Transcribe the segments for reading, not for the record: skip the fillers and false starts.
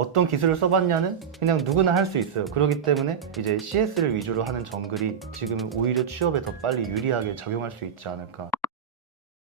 어떤 기술을 써봤냐는 그냥 누구나 할 수 있어요. 그렇기 때문에 이제 CS를 위주로 하는 정글이 지금은 오히려 취업에 더 빨리 유리하게 작용할 수 있지 않을까.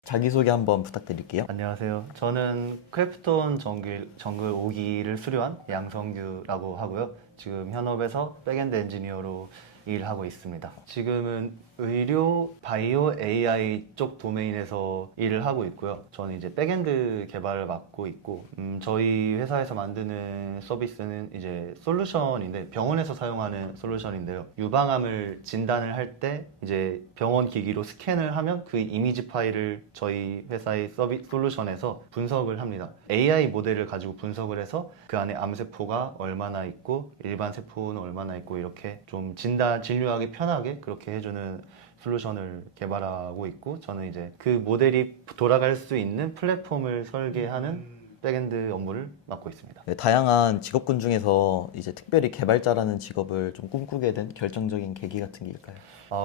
자기소개 한번 부탁드릴게요. 안녕하세요. 저는 크래프톤 정글 5기를 수료한 양성규라고 하고요. 지금 현업에서 백엔드 엔지니어로 일하고 있습니다. 지금은 의료, 바이오, AI 쪽 도메인에서 일을 하고 있고요. 저는 이제 백엔드 개발을 맡고 있고, 저희 회사에서 만드는 서비스는 이제 솔루션인데, 병원에서 사용하는 솔루션인데요. 유방암을 진단을 할 때 이제 병원 기기로 스캔을 하면 그 이미지 파일을 저희 회사의 솔루션에서 분석을 합니다. AI 모델을 가지고 분석을 해서 그 안에 암세포가 얼마나 있고 일반 세포는 얼마나 있고 이렇게 좀 진료하기 편하게 그렇게 해주는 솔루션을 개발하고 있고, 저는 이제 그 모델이 돌아갈 수 있는 플랫폼을 설계하는 백엔드 업무를 맡고 있습니다. 네, 다양한 직업군 중에서 이제 특별히 개발자라는 직업을 좀 꿈꾸게 된 결정적인 계기 같은 게 있을까요?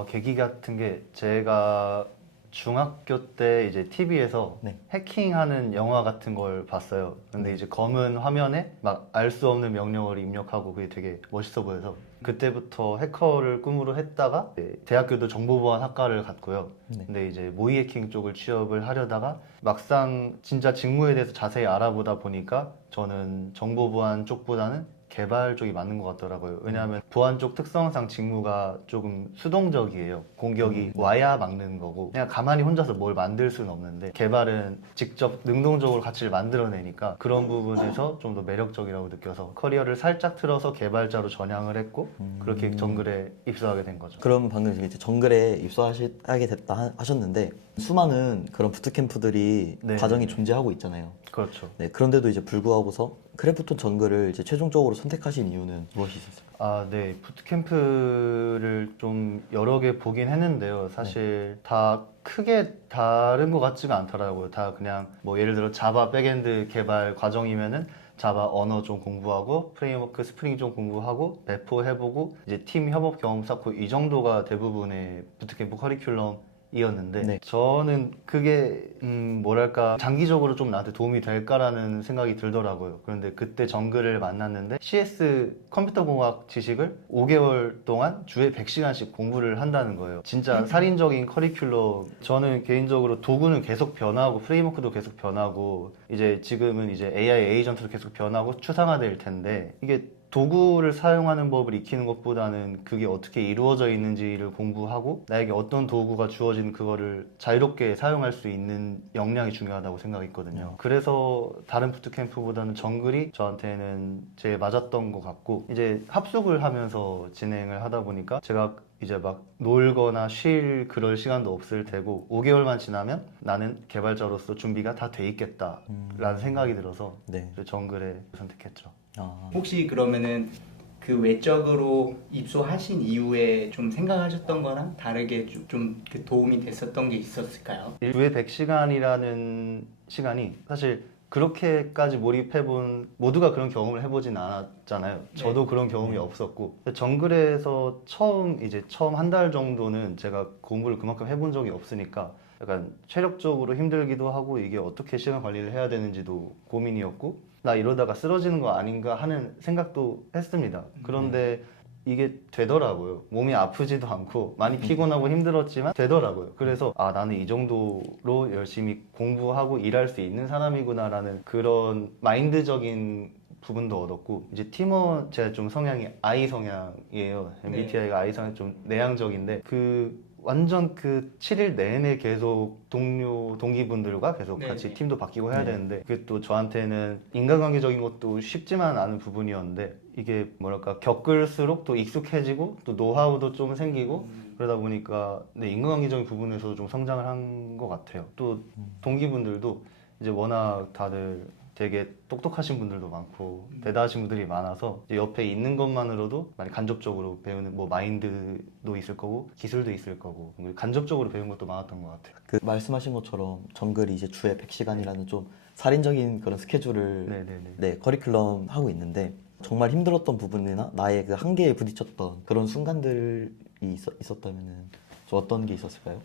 계기 같은 게 제가 중학교 때 이제 TV에서 네. 해킹하는 영화 같은 걸 봤어요. 근데 이제 검은 화면에 막 알 수 없는 명령어를 입력하고 그게 되게 멋있어 보여서 그때부터 해커를 꿈으로 했다가 대학교도 정보보안학과를 갔고요. 네. 근데 이제 모의 해킹 쪽을 취업을 하려다가 막상 진짜 직무에 대해서 자세히 알아보다 보니까 저는 정보보안 쪽보다는 개발 쪽이 맞는 것 같더라고요. 왜냐하면 보안 쪽 특성상 직무가 조금 수동적이에요. 공격이 와야 막는 거고 그냥 가만히 혼자서 뭘 만들 수는 없는데, 개발은 직접 능동적으로 가치를 만들어내니까 그런 부분에서 좀 더 매력적이라고 느껴서 커리어를 살짝 틀어서 개발자로 전향을 했고 그렇게 정글에 입사하게 된 거죠. 그럼 방금 이제 정글에 입소하게 됐다 하셨는데 수많은 그런 부트캠프들이 네, 과정이 네. 존재하고 있잖아요. 그렇죠. 네, 그런데도 이제 불구하고서 크래프톤 정글을 이제 최종적으로 선택하신 이유는 무엇이 있었을까요? 네. 부트캠프를 좀 여러 개 보긴 했는데요. 사실 다 크게 다른 것 같지가 않더라고요. 다 그냥 뭐 예를 들어 자바 백엔드 개발 과정이면은 자바 언어 좀 공부하고 프레임워크 스프링 좀 공부하고 배포 해보고 이제 팀 협업 경험 쌓고 이 정도가 대부분의 부트캠프 커리큘럼이었는데 네. 저는 그게 뭐랄까 장기적으로 좀 나한테 도움이 될까라는 생각이 들더라고요. 그런데 그때 정글을 만났는데 CS 컴퓨터공학 지식을 5개월 동안 주에 100시간씩 공부를 한다는 거예요. 진짜 살인적인 커리큘럼. 저는 개인적으로 도구는 계속 변하고 프레임워크도 계속 변하고 이제 지금은 이제 AI 에이전트도 계속 변하고 추상화될 텐데, 이게 도구를 사용하는 법을 익히는 것보다는 그게 어떻게 이루어져 있는지를 공부하고 나에게 어떤 도구가 주어진 그거를 자유롭게 사용할 수 있는 역량이 중요하다고 생각했거든요. 그래서 다른 부트캠프보다는 정글이 저한테는 제일 맞았던 것 같고, 이제 합숙을 하면서 진행을 하다 보니까 제가 이제 막 놀거나 쉴 그럴 시간도 없을 테고 5개월만 지나면 나는 개발자로서 준비가 다 돼 있겠다라는 생각이 들어서 네. 정글에 선택했죠. 혹시 그러면은 그 외적으로 입소하신 이후에 좀 생각하셨던 거랑 다르게 좀 그 도움이 됐었던 게 있었을까요? 주에 100시간이라는 시간이 사실 그렇게까지 몰입해본 모두가 그런 경험을 해보진 않았잖아요. 저도 그런 경험이 없었고 정글에서 처음 한 달 정도는 제가 공부를 그만큼 해본 적이 없으니까 약간 체력적으로 힘들기도 하고 이게 어떻게 시간 관리를 해야 되는지도 고민이었고, 나 이러다가 쓰러지는 거 아닌가 하는 생각도 했습니다. 그런데 이게 되더라고요. 몸이 아프지도 않고 많이 피곤하고 힘들었지만 되더라고요. 그래서 나는 이 정도로 열심히 공부하고 일할 수 있는 사람이구나라는 그런 마인드적인 부분도 얻었고, 이제 팀원 제가 좀 성향이 I 성향이에요. MBTI가 I 성향 좀 내향적인데 완전 그 7일 내내 계속 동기분들과 계속 같이 팀도 바뀌고 해야 되는데 그게 또 저한테는 인간관계적인 것도 쉽지만 않은 부분이었는데, 이게 뭐랄까 겪을수록 또 익숙해지고 또 노하우도 좀 생기고 그러다 보니까 인간관계적인 부분에서도 좀 성장을 한 것 같아요. 또 동기분들도 이제 워낙 다들 되게 똑똑하신 분들도 많고 대단하신 분들이 많아서 이제 옆에 있는 것만으로도 많이 간접적으로 배우는 뭐 마인드도 있을 거고 기술도 있을 거고 간접적으로 배운 것도 많았던 것 같아요. 그 말씀하신 것처럼 정글이 이제 주에 100시간이라는 좀 살인적인 그런 스케줄을 커리큘럼 하고 있는데 정말 힘들었던 부분이나 나의 그 한계에 부딪혔던 그런 순간들이 있었다면은 좀 어떤 게 있었을까요?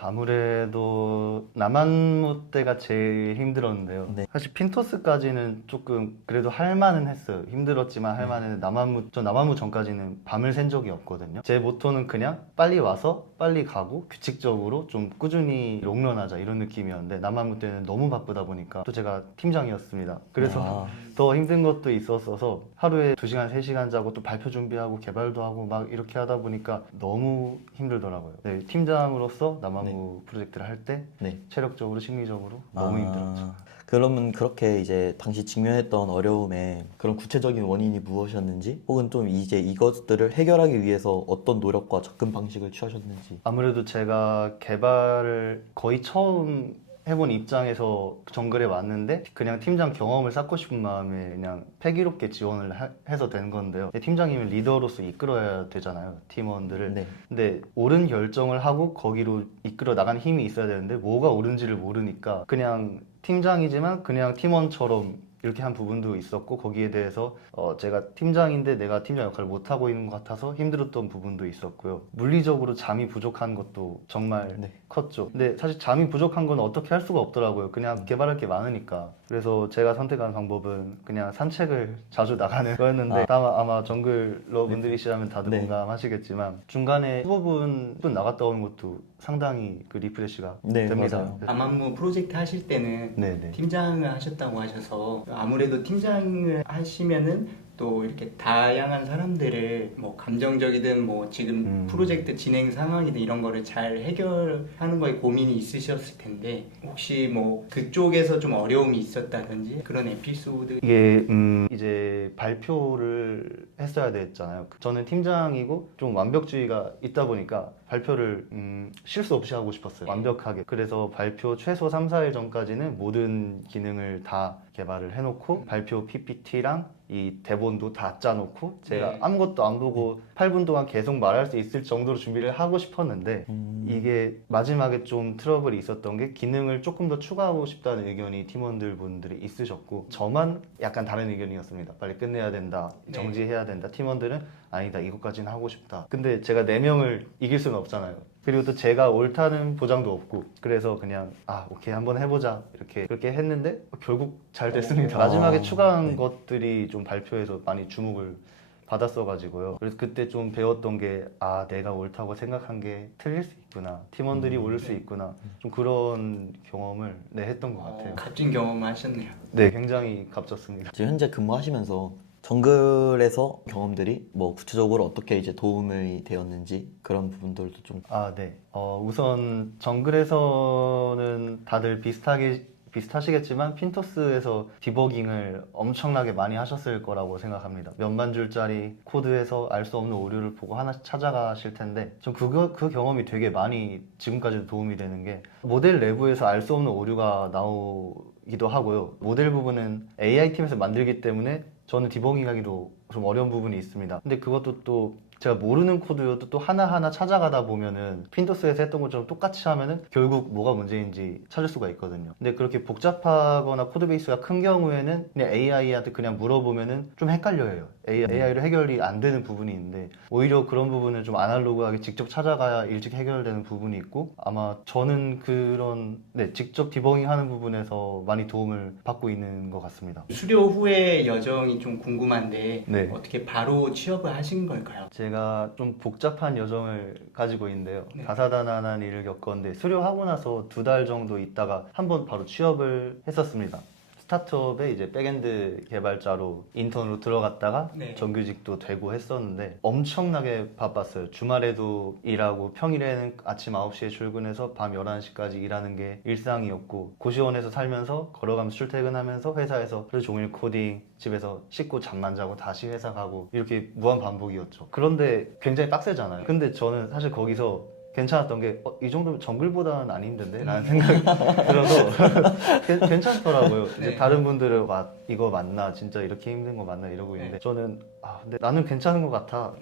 아무래도 남한무 때가 제일 힘들었는데요. 네. 사실 핀토스까지는 조금 그래도 할만은 했어요. 힘들었지만 할만했는데 전 남한무 전까지는 밤을 샌 적이 없거든요. 제 모토는 그냥 빨리 와서 빨리 가고 규칙적으로 좀 꾸준히 롱런하자 이런 느낌이었는데 남한무 때는 너무 바쁘다 보니까 또 제가 팀장이었습니다. 그래서 더 힘든 것도 있었어서 하루에 2시간, 3시간 자고 또 발표 준비하고 개발도 하고 막 이렇게 하다 보니까 너무 힘들더라고요. 네, 팀장으로서 남한무 프로젝트를 할 때 네. 체력적으로, 심리적으로 너무 힘들었죠. 그러면 그렇게 이제 당시 직면했던 어려움에 그런 구체적인 원인이 무엇이었는지 혹은 좀 이제 이것들을 해결하기 위해서 어떤 노력과 접근 방식을 취하셨는지. 아무래도 제가 개발을 거의 처음 해본 입장에서 정글에 왔는데 그냥 팀장 경험을 쌓고 싶은 마음에 그냥 패기롭게 지원을 해서 된 건데요. 팀장님은 리더로서 이끌어야 되잖아요, 팀원들을. 네. 근데 옳은 결정을 하고 거기로 이끌어 나가는 힘이 있어야 되는데 뭐가 옳은지를 모르니까 그냥 팀장이지만 그냥 팀원처럼 이렇게 한 부분도 있었고 거기에 대해서 제가 팀장인데 내가 팀장 역할을 못하고 있는 것 같아서 힘들었던 부분도 있었고요. 물리적으로 잠이 부족한 것도 정말 네. 컸죠. 근데 사실 잠이 부족한 건 어떻게 할 수가 없더라고요. 그냥 개발할 게 많으니까. 그래서 제가 선택한 방법은 그냥 산책을 자주 나가는 거였는데 아마 정글러 분들이시라면 다들 네. 공감하시겠지만 중간에 15분 나갔다 오는 것도 상당히 그 리프레시가 네, 됩니다. 맞아요. 남한무 프로젝트 하실 때는 네네. 팀장을 하셨다고 하셔서 아무래도 팀장을 하시면은 또 이렇게 다양한 사람들을 뭐 감정적이든 뭐 지금 프로젝트 진행 상황이든 이런 거를 잘 해결하는 거에 고민이 있으셨을 텐데 혹시 뭐 그쪽에서 좀 어려움이 있었다든지 그런 에피소드. 이게 이제 발표를 했어야 됐잖아요. 저는 팀장이고 좀 완벽주의가 있다 보니까 발표를 실수 없이 하고 싶었어요. 완벽하게. 그래서 발표 최소 3, 4일 전까지는 모든 기능을 다 개발을 해놓고 발표 PPT랑 이 대본도 다 짜놓고 제가 네. 아무것도 안 보고 8분 동안 계속 말할 수 있을 정도로 준비를 하고 싶었는데 이게 마지막에 좀 트러블이 있었던 게 기능을 조금 더 추가하고 싶다는 의견이 팀원들 분들이 있으셨고 저만 약간 다른 의견이었습니다. 빨리 끝내야 된다, 정지해야 된다. 팀원들은 아니다, 이것까지는 하고 싶다. 근데 제가 4명을 이길 수는 없잖아요. 그리고 또 제가 옳다는 보장도 없고 그래서 그냥 오케이 한번 해보자 그렇게 했는데 결국 잘 됐습니다. 마지막에 추가한 것들이 좀 발표에서 많이 주목을 받았어가지고요. 그래서 그때 좀 배웠던 게 내가 옳다고 생각한 게 틀릴 수 있구나, 팀원들이 옳을 수 있구나, 좀 그런 경험을 했던 것 같아요. 값진 경험을 하셨네요. 네, 굉장히 값졌습니다. 지금 현재 근무하시면서 정글에서 경험들이 뭐 구체적으로 어떻게 이제 도움이 되었는지 그런 부분들도 좀. 네. 우선 정글에서는 다들 비슷하시겠지만 핀토스에서 디버깅을 엄청나게 많이 하셨을 거라고 생각합니다. 몇만 줄짜리 코드에서 알 수 없는 오류를 보고 하나씩 찾아가실 텐데 전 그 경험이 되게 많이 지금까지도 도움이 되는 게 모델 내부에서 알 수 없는 오류가 나오기도 하고요. 모델 부분은 AI팀에서 만들기 때문에 저는 디버깅하기도 좀 어려운 부분이 있습니다. 근데 그것도 또 제가 모르는 코드여도 또 하나하나 찾아가다 보면은 핀토스에서 했던 것처럼 똑같이 하면은 결국 뭐가 문제인지 찾을 수가 있거든요. 근데 그렇게 복잡하거나 코드베이스가 큰 경우에는 그냥 AI한테 그냥 물어보면은 좀 헷갈려요. AI로 해결이 안 되는 부분이 있는데 오히려 그런 부분은 좀 아날로그하게 직접 찾아가야 일찍 해결되는 부분이 있고 아마 저는 그런 직접 디버깅 하는 부분에서 많이 도움을 받고 있는 것 같습니다. 수료 후의 여정이 좀 궁금한데 네. 어떻게 바로 취업을 하신 걸까요? 제가 좀 복잡한 여정을 가지고 있는데요. 네. 다사다난한 일을 겪었는데 수료하고 나서 2달 정도 있다가 한번 바로 취업을 했었습니다. 스타트업에 이제 백엔드 개발자로 인턴으로 들어갔다가 정규직도 되고 했었는데 엄청나게 바빴어요. 주말에도 일하고 평일에는 아침 9시에 출근해서 밤 11시까지 일하는 게 일상이었고 고시원에서 살면서 걸어가면서 출퇴근하면서 회사에서 하루 종일 코딩, 집에서 씻고 잠만 자고 다시 회사 가고 이렇게 무한 반복이었죠. 그런데 굉장히 빡세잖아요. 근데 저는 사실 거기서 괜찮았던 게 이 정도면 정글보다는 안 힘든데? 라는 생각이 들어서 괜찮더라고요. 이제 다른 분들은 이거 맞나? 진짜 이렇게 힘든 거 맞나? 이러고 있는데 저는 근데 나는 괜찮은 것 같아.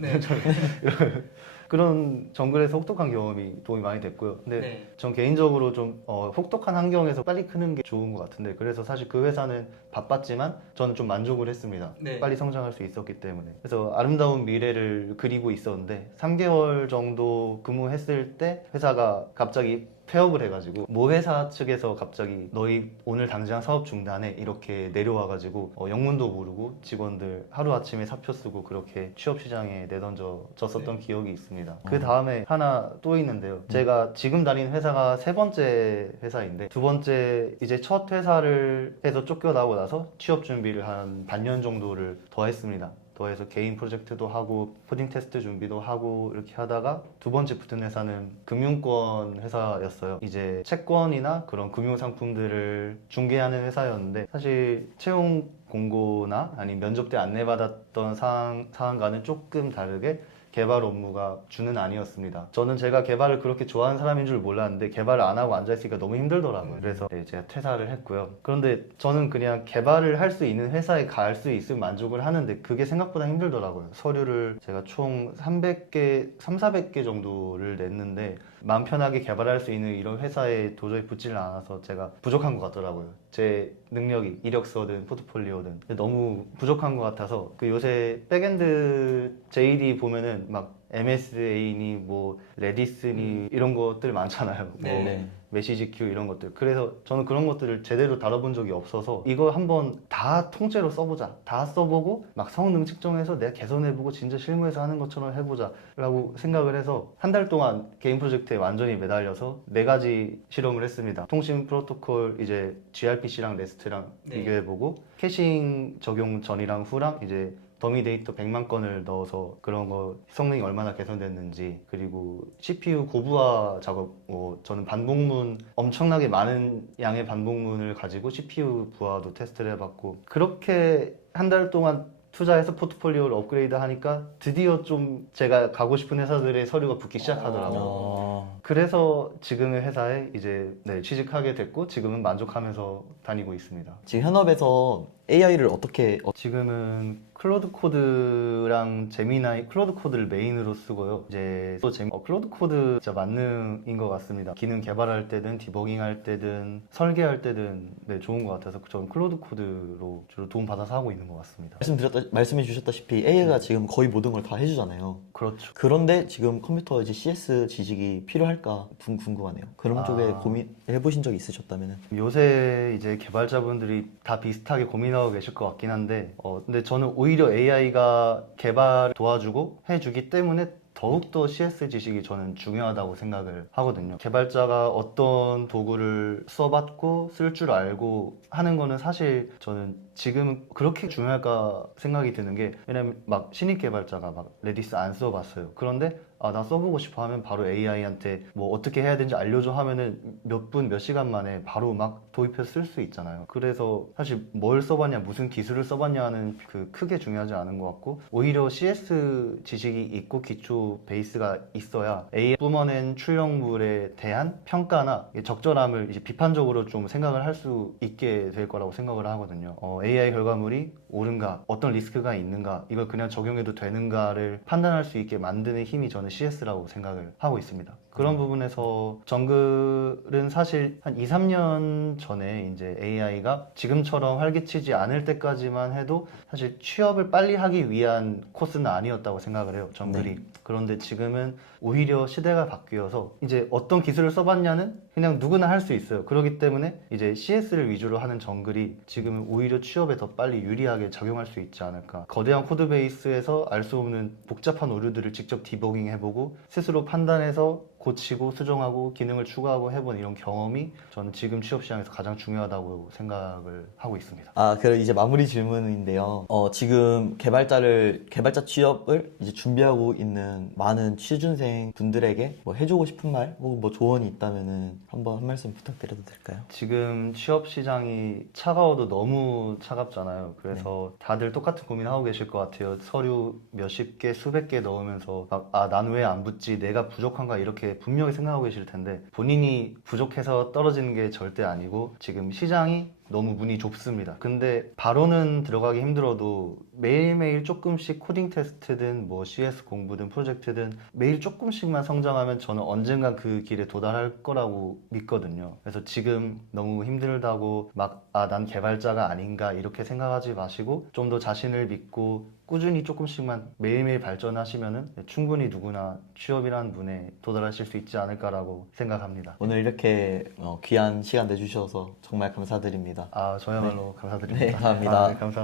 그런 정글에서 혹독한 경험이 도움이 많이 됐고요. 근데 네. 전 개인적으로 좀 혹독한 환경에서 빨리 크는 게 좋은 것 같은데 그래서 사실 그 회사는 바빴지만 저는 좀 만족을 했습니다. 네. 빨리 성장할 수 있었기 때문에. 그래서 아름다운 미래를 그리고 있었는데 3개월 정도 근무했을 때 회사가 갑자기 폐업을 해가지고 모 회사 측에서 갑자기 너희 오늘 당장 사업 중단해 이렇게 내려와가지고 영문도 모르고 직원들 하루아침에 사표 쓰고 그렇게 취업 시장에 내던져졌었던 기억이 있습니다. 그 다음에 하나 또 있는데요. 제가 지금 다니는 회사가 세 번째 회사인데 두 번째 이제 첫 회사를 해서 쫓겨나고 나서 취업 준비를 한 반년 정도를 더 했습니다. 더해서 개인 프로젝트도 하고 코딩 테스트 준비도 하고 이렇게 하다가 두 번째 붙은 회사는 금융권 회사였어요. 이제 채권이나 그런 금융 상품들을 중개하는 회사였는데 사실 채용 공고나 아니면 면접 때 안내받았던 사항과는 조금 다르게 개발 업무가 주는 아니었습니다. 저는 제가 개발을 그렇게 좋아하는 사람인 줄 몰랐는데 개발을 안 하고 앉아있으니까 너무 힘들더라고요. 그래서 제가 퇴사를 했고요. 그런데 저는 그냥 개발을 할 수 있는 회사에 갈 수 있으면 만족을 하는데 그게 생각보다 힘들더라고요. 서류를 제가 총 400개 정도를 냈는데 마음 편하게 개발할 수 있는 이런 회사에 도저히 붙지를 않아서 제가 부족한 것 같더라고요. 제 능력이 이력서든 포트폴리오든 너무 부족한 것 같아서 그 요새 백엔드 JD 보면은 막 MSA니 뭐 레디스니 이런 것들 많잖아요. 뭐 네. 메시지 큐 이런 것들. 그래서 저는 그런 것들을 제대로 다뤄본 적이 없어서 이거 한번 다 통째로 써보자. 다 써보고 막 성능 측정해서 내가 개선해보고 진짜 실무에서 하는 것처럼 해보자 라고 생각을 해서 한 달 동안 개인 프로젝트에 완전히 매달려서 4가지 실험을 했습니다. 통신 프로토콜 이제 gRPC랑 REST랑 네. 비교해보고 캐싱 적용 전이랑 후랑 이제 더미 데이터 100만 건을 넣어서 그런 거 성능이 얼마나 개선됐는지 그리고 CPU 고부하 작업 저는 반복문 엄청나게 많은 양의 반복문을 가지고 CPU 부하도 테스트를 해봤고 그렇게 한 달 동안 투자해서 포트폴리오를 업그레이드 하니까 드디어 좀 제가 가고 싶은 회사들의 서류가 붙기 시작하더라고요. 그래서 지금의 회사에 이제 취직하게 됐고 지금은 만족하면서 다니고 있습니다. 지금 현업에서 AI를 어떻게 지금은 클로드 코드랑 제미나이 클로드 코드를 메인으로 쓰고요. 이제 또 클로드 코드 진짜 만능인 것 같습니다. 기능 개발할 때든 디버깅할 때든 설계할 때든 좋은 것 같아서 저는 클로드 코드로 주로 도움 받아서 하고 있는 것 같습니다. 말씀해 주셨다시피 AI가 지금 거의 모든 걸 다 해주잖아요. 그렇죠. 그런데 지금 컴퓨터 이제 CS 지식이 필요할까 궁금하네요. 그런 쪽에 고민해 보신 적 있으셨다면은? 요새 이제 개발자분들이 다 비슷하게 고민하고 계실 것 같긴 한데 근데 저는 오히려 AI가 개발을 도와주고 해주기 때문에 더욱더 CS 지식이 저는 중요하다고 생각을 하거든요. 개발자가 어떤 도구를 써봤고 쓸 줄 알고 하는 거는 사실 저는 지금 그렇게 중요할까 생각이 드는 게 왜냐면 막 신입 개발자가 막 레디스 안 써봤어요. 그런데 나 써보고 싶어 하면 바로 AI한테 뭐 어떻게 해야 되는지 알려줘 하면은 몇 분, 몇 시간 만에 바로 막 도입해서 쓸 수 있잖아요. 그래서 사실 뭘 써봤냐, 무슨 기술을 써봤냐는 그 크게 중요하지 않은 것 같고 오히려 CS 지식이 있고 기초 베이스가 있어야 AI 뿜어낸 출력물에 대한 평가나 적절함을 이제 비판적으로 좀 생각을 할 수 있게 될 거라고 생각을 하거든요. AI 결과물이 옳은가, 어떤 리스크가 있는가, 이걸 그냥 적용해도 되는가를 판단할 수 있게 만드는 힘이 저는 CS라고 생각을 하고 있습니다. 그런 부분에서 정글은 사실 한 2, 3년 전에 이제 AI가 지금처럼 활기치지 않을 때까지만 해도 사실 취업을 빨리 하기 위한 코스는 아니었다고 생각을 해요, 정글이. 그런데 지금은 오히려 시대가 바뀌어서 이제 어떤 기술을 써봤냐는 그냥 누구나 할 수 있어요. 그렇기 때문에 이제 CS를 위주로 하는 정글이 지금은 오히려 취업에 더 빨리 유리하게 작용할 수 있지 않을까. 거대한 코드 베이스에서 알 수 없는 복잡한 오류들을 직접 디버깅 해보고 스스로 판단해서 고치고 수정하고 기능을 추가하고 해본 이런 경험이 저는 지금 취업 시장에서 가장 중요하다고 생각을 하고 있습니다. 그럼 이제 마무리 질문인데요. 지금 개발자 취업을 이제 준비하고 있는 많은 취준생 분들에게 뭐 해주고 싶은 말 혹은 뭐 조언이 있다면은 한번 한 말씀 부탁드려도 될까요? 지금 취업 시장이 차가워도 너무 차갑잖아요. 그래서 다들 똑같은 고민하고 계실 것 같아요. 서류 몇십 개, 수백 개 넣으면서 난 왜 안 붙지? 내가 부족한가? 이렇게 분명히 생각하고 계실 텐데 본인이 부족해서 떨어지는 게 절대 아니고 지금 시장이 너무 문이 좁습니다. 근데 바로는 들어가기 힘들어도 매일매일 조금씩 코딩 테스트든 뭐 CS 공부든 프로젝트든 매일 조금씩만 성장하면 저는 언젠간 그 길에 도달할 거라고 믿거든요. 그래서 지금 너무 힘들다고 막 난 개발자가 아닌가 이렇게 생각하지 마시고 좀 더 자신을 믿고 꾸준히 조금씩만 매일매일 발전하시면은 충분히 누구나 취업이라는 문에 도달하실 수 있지 않을까라고 생각합니다. 오늘 이렇게 귀한 시간 내주셔서 정말 감사드립니다. 저야말로 감사드립니다. 네, 감사합니다. 네, 감사합니다.